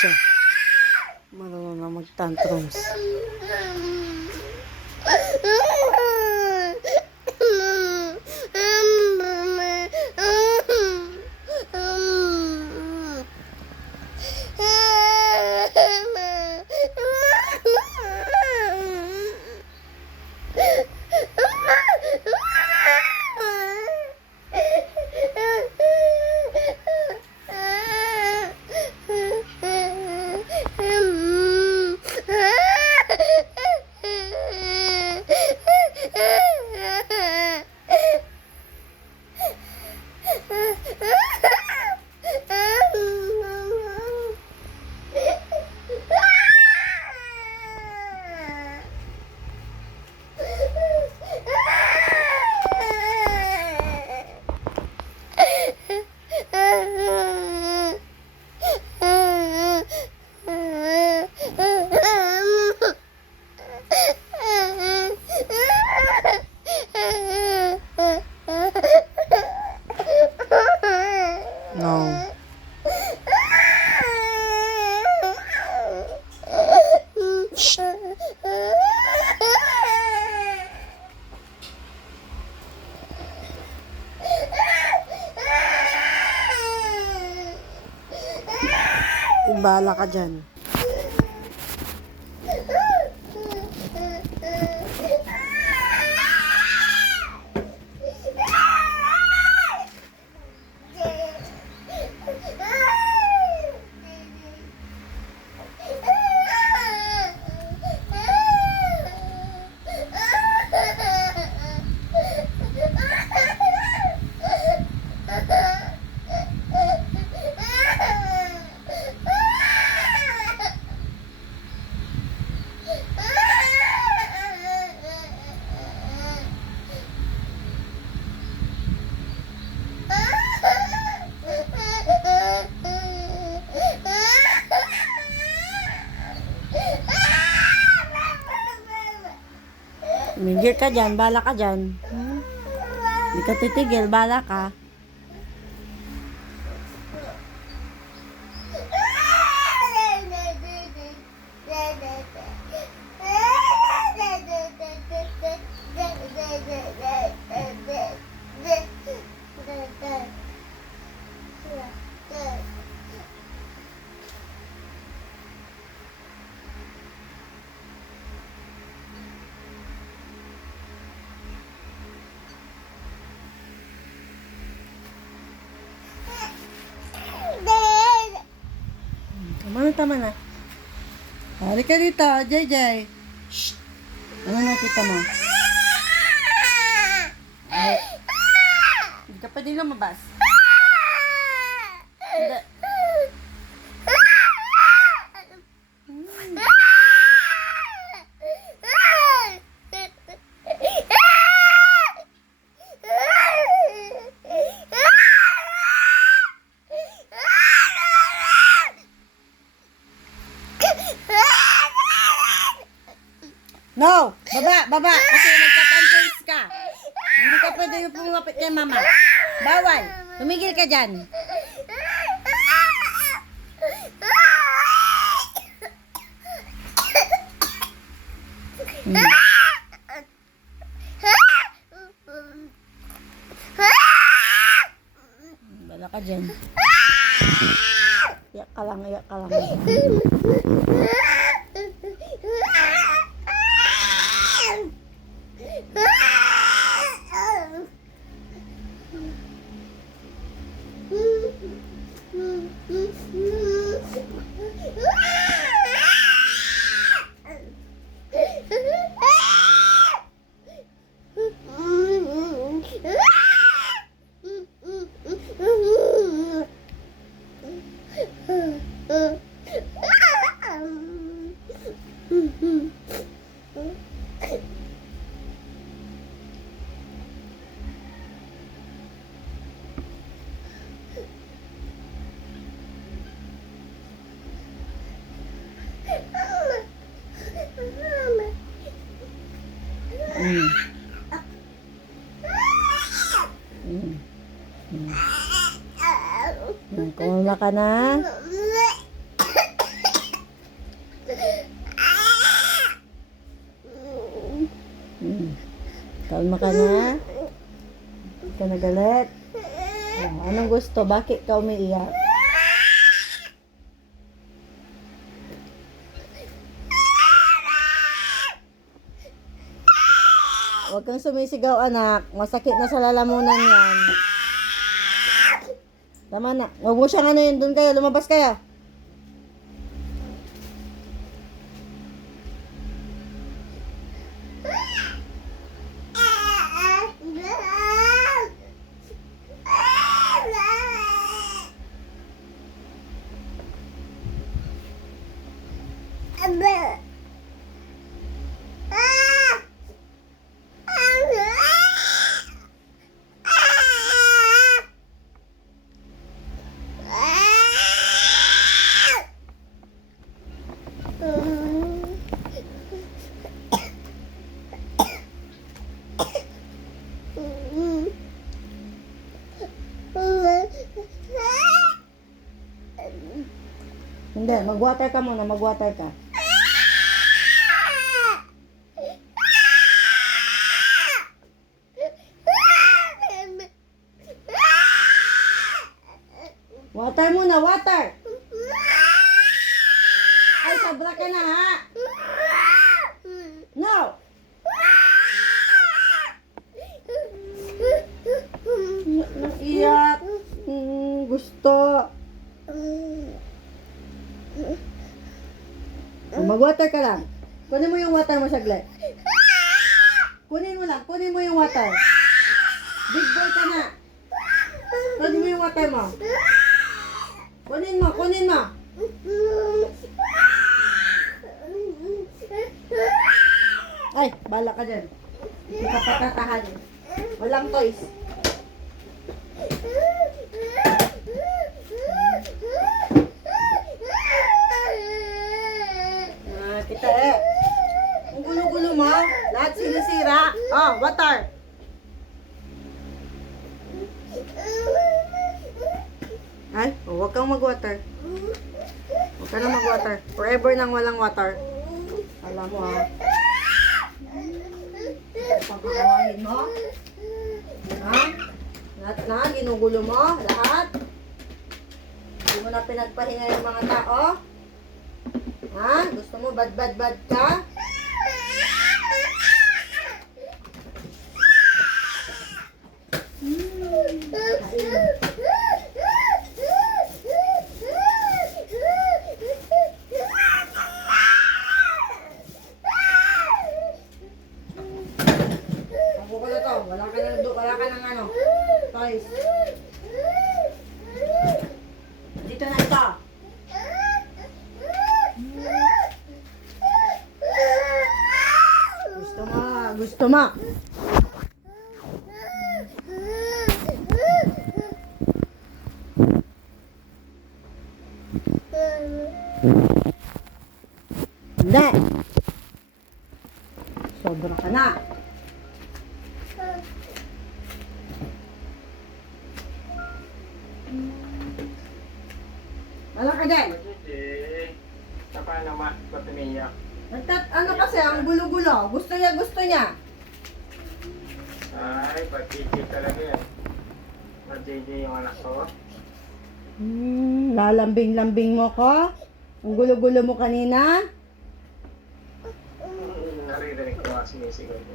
siya. Marunong na mag-tantrums. No. Bala ka dyan. Tumigil ka dyan, bala ka dyan. Hindi ka titigil, bala ka. Tama na. Hari ka dito, JJ. Shh. Ano nakita mo? Ay. Hindi ka pwede lumabas. Hindi. No! Baba! Kasi nagtatantrums ka. Hindi ka pwede yung pumapit kay mama. Bawal! Tumigil ka dyan. Bala ka dyan. Iyak ka lang. Kumain ka na? Kalma ka na. Hindi ka nagalit. Anong gusto? Bakit ka umiiyak? Huwag kang sumisigaw, anak. Masakit na sa lalamunan yan. Tama na. Huwag mo siyang ano yun. Doon kayo. Lumabas kayo. Hindi, mag-water ka muna, mag-water ka. Water muna, water! Ay, sabra ka na ha! No! Iyak. Gusto. Mag-water ka lang. Kunin mo yung water mo saglit. Kunin mo lang. Kunin mo yung water. Big boy ka na. Kunin mo yung water mo. Kunin mo. Kunin mo. Ay, bala ka dyan. Hindi ka patatahan. Walang toys. Kita eh. Ang gulo-gulo mo. Lahat sinisira. Oh, water. Ay, huwag kang mag-water. Huwag ka na mag-water. Forever nang walang water. Alam mo ha. Pagkakawain mo. Ha? Lahat na, ginugulo mo. Lahat. Hindi mo na pinagpahinga yung mga tao. Ha? Gusto mo bad ka? Ako ko na to. Wala ka ng ano. Toys. Dito na ito. Gusto mo. Hindi. Sobra ka na. Wala ka din. Saka naman, ba't umiyak? Ano kasi, ang gulo-gulo. Gusto niya. Ay, ba't JJ talaga yan? Ba't JJ yung anak ko? Lalambing-lambing mo ko. Ang gulo-gulo mo kanina. Naririnig ko nga sinisigaw ko.